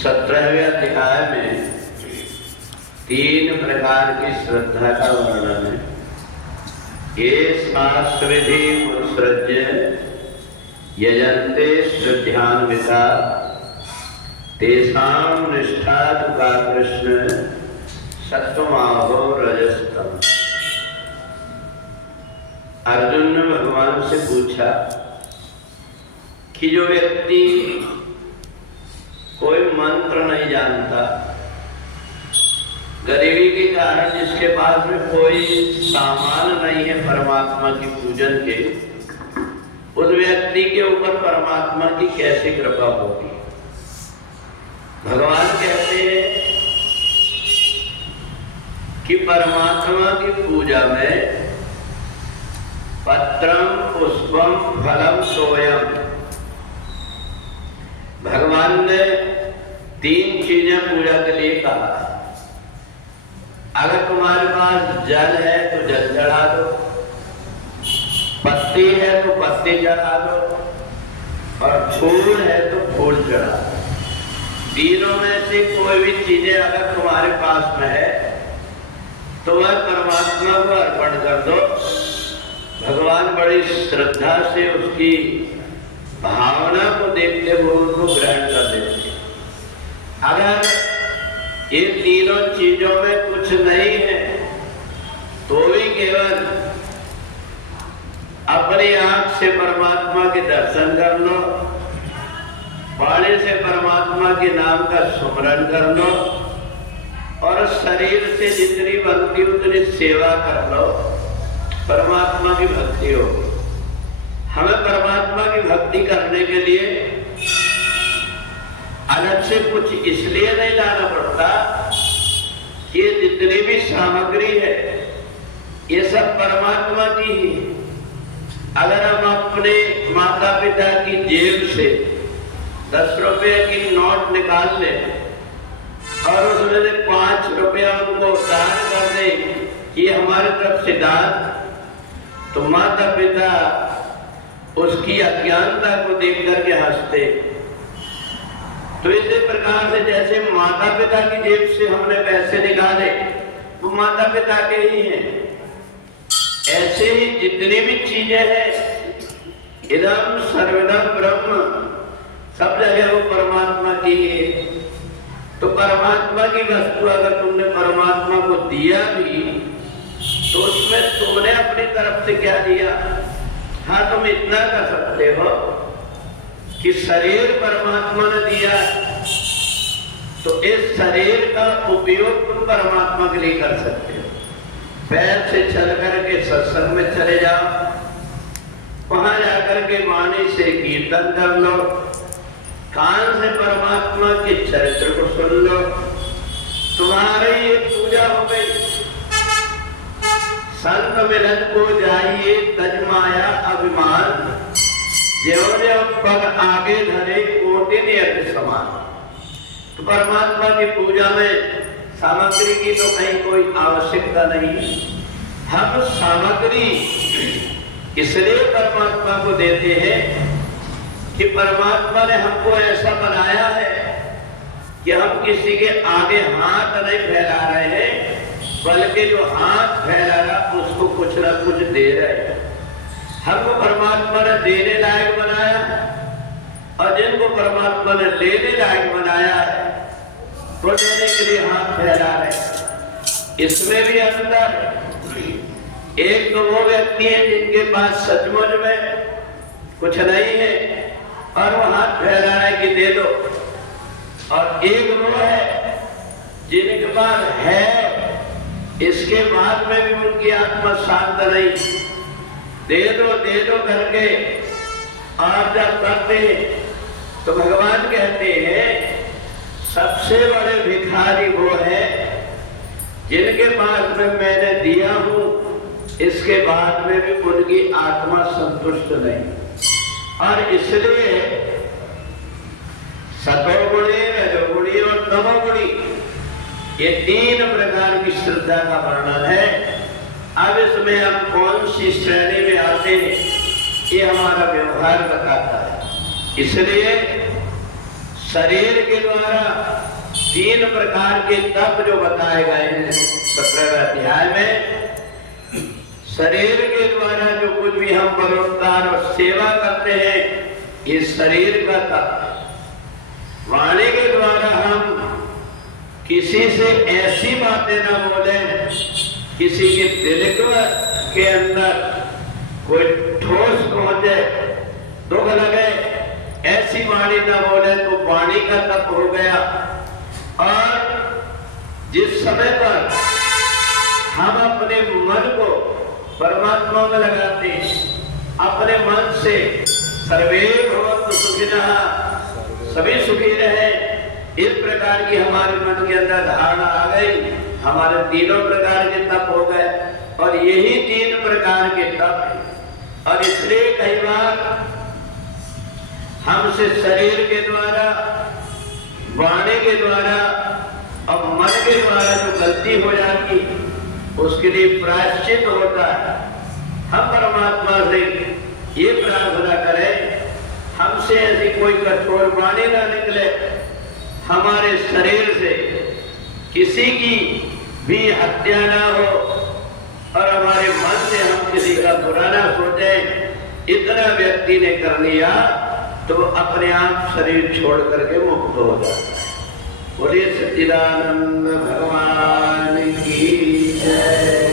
17वें अध्याय में 3 प्रकार की श्रद्धा का वर्णन है। ये शास्त्र विधि उत्सृज्य यजन्ते श्रद्धान्विता तेषां निष्ठा का कृष्ण सत्वमाहो रजस्तम। अर्जुन ने भगवान से पूछा कि जो व्यक्ति कोई मंत्र नहीं जानता, गरीबी के कारण जिसके पास में कोई सामान नहीं है परमात्मा की पूजन के, उस व्यक्ति के ऊपर परमात्मा की कैसे कृपा होगी। भगवान कहते हैं कि परमात्मा की पूजा में पत्रम पुष्पम फलम सोयम, भगवान ने 3 चीजें पूजा के लिए कहा। अगर तुम्हारे पास जल है तो जल चढ़ा दो, पत्ती है तो पत्ती चढ़ा दो, और फूल है तो फूल चढ़ा दो। तीनों में से कोई भी चीजें अगर तुम्हारे पास में है तो वह परमात्मा को अर्पण कर दो। भगवान बड़ी श्रद्धा से उसकी भावना को देखते हुए उनको ग्रहण कर देते। अगर ये तीनों चीजों में कुछ नहीं है तो भी केवल अपनी आंख से परमात्मा के दर्शन कर लो, वाणी से परमात्मा के नाम का स्मरण कर लो, और शरीर से जितनी बनती उतनी सेवा कर लो, परमात्मा की भक्ति होगी। हमें परमात्मा की भक्ति करने के लिए अलग से कुछ इसलिए नहीं लाना पड़ता कि ये जितनी भी सामग्री है ये सब परमात्मा की ही। अगर हम अपने माता पिता की जेब से 10 रुपए की नोट निकाल लें और उसमें से 5 रुपया उनको दान कर दें कि हमारे तरफ से दान, तो माता पिता उसकी अज्ञानता को देख करके हंसते। तो इसी प्रकार से जैसे माता पिता की जेब से हमने पैसे निकाले वो माता पिता के ही हैं, ऐसे ही जितनी भी चीजें हैं इदम सर्वदम ब्रह्म, सब जगह वो परमात्मा की है। तो परमात्मा की वस्तु अगर तुमने परमात्मा को दिया भी तो उसमें तुमने अपनी तरफ से क्या दिया। हाँ, तुम इतना कर सकते हो कि शरीर परमात्मा ने दिया तो इस शरीर का उपयोग तुम परमात्मा के लिए कर सकते हो। पैर से चल करके सत्संग में चले जाओ, वहां जाकर के वाणी से कीर्तन कर लो, कान से परमात्मा के चरित्र को सुन लो, तुम्हारी ये पूजा हो गई। संत मिलन को जाइए तज माया अभिमान, ज्यों ज्यों पग आगे धरे कोटि नियत समान। तो परमात्मा की पूजा में सामग्री की तो कहीं कोई आवश्यकता नहीं। हम सामग्री इसलिए परमात्मा को देते हैं कि परमात्मा ने हमको ऐसा बनाया है कि हम किसी के आगे हाथ नहीं फैला रहे हैं, बल्कि जो हाथ फैला रहा उसको कुछ ना कुछ दे रहे। हमको परमात्मा ने देने लायक बनाया और जिनको परमात्मा ने लेने लायक बनाया है वो देने के लिए हाथ फैला रहे। इसमें भी अंदर एक तो वो व्यक्ति है जिनके पास सचमुच में कुछ नहीं है और वो हाथ फैला रहा है कि दे दो, और एक वो है जिनके पास है इसके बाद में भी उनकी आत्मा शांत नहीं, दे दो करके और जब करते तो भगवान कहते हैं सबसे बड़े भिखारी वो है जिनके पास में मैंने दिया हूं इसके बाद में भी उनकी आत्मा संतुष्ट नहीं। और इसलिए सतोगुणी, रजोगुणी और तमोगुणी ये 3 प्रकार की श्रद्धा का वर्णन है। अब इसमें हम कौन सी श्रेणी में आते हैं ये हमारा व्यवहार बताता है। इसलिए शरीर के द्वारा तीन प्रकार के तप जो बताए गए हैं 17वें अध्याय में। शरीर के द्वारा जो कुछ भी हम परोपकार और सेवा करते हैं ये शरीर का तप। वाणी के द्वारा हम किसी से ऐसी बातें ना बोले, किसी के दिल के अंदर कोई ठोस पहुंचे, दुख लगे, ऐसी वाणी ना बोले तो वाणी का तप हो गया। और जिस समय पर हम अपने मन को परमात्मा में लगाते हैं, अपने मन से सर्वे भवन्तु सुखिनः, सभी सुखी रहे, इस प्रकार की हमारे मन के अंदर धारणा आ गई, हमारे तीनों प्रकार के तप हो गए। और यही तीन प्रकार के तप है। और इसलिए कई बार हमसे शरीर के द्वारा, वाणी के द्वारा और मन के द्वारा जो गलती हो जाती उसके लिए प्रायश्चित होता है। हम परमात्मा से ये प्रार्थना करें हमसे ऐसी कोई कठोर वाणी ना निकले, हमारे शरीर से किसी की भी हत्या ना हो और हमारे मन से हम किसी का बुरा ना सोचें। इतना व्यक्ति ने कर लिया तो अपने आप शरीर छोड़ करके मुक्त हो जाता है। बोलिए सच्चिदानंद भगवान की जय।